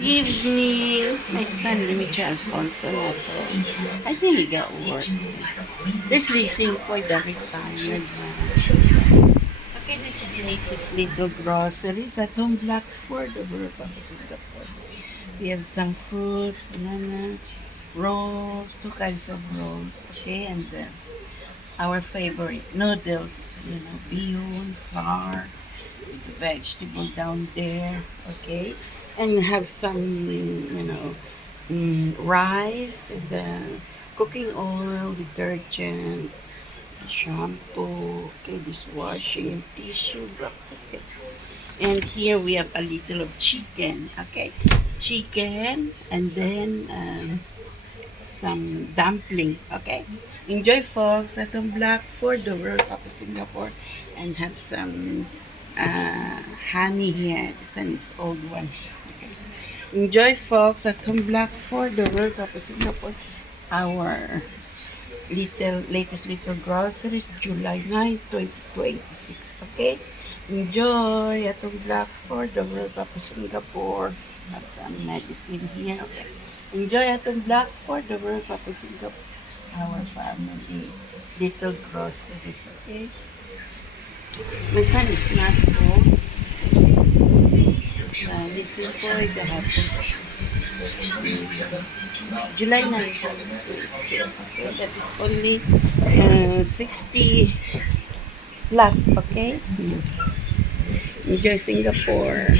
Evening. My son, Dimitri Alfonso na to. I think he got work. There's leasing for the retired man. Okay, this is latest little groceries at home Black for the World of Singapore. We have some fruits, banana, rolls, two kinds of rolls, okay, and our favorite noodles, bihun, flour, the vegetable down there, okay, and have some, rice, the cooking oil, detergent, shampoo, okay, dishwashing, tissue, box, okay. And here we have a little of chicken, okay, chicken, and then some dumpling, okay. Enjoy, folks, at Black for the World Cup of Singapore, and have some honey here. This one is old one. Okay. Enjoy, folks, at Black for the World Cup of Singapore. Our latest little groceries, July 9, 2026. Okay. Enjoy at Black for the World Cup of Singapore. Have some medicine here. Okay. Enjoy at Black for the World Cup of Singapore. Our family little groceries. Okay. My son is not home. Listen po, gahapon. July 9, 2026. Okay, that is only 60 plus, okay? Enjoy Singapore.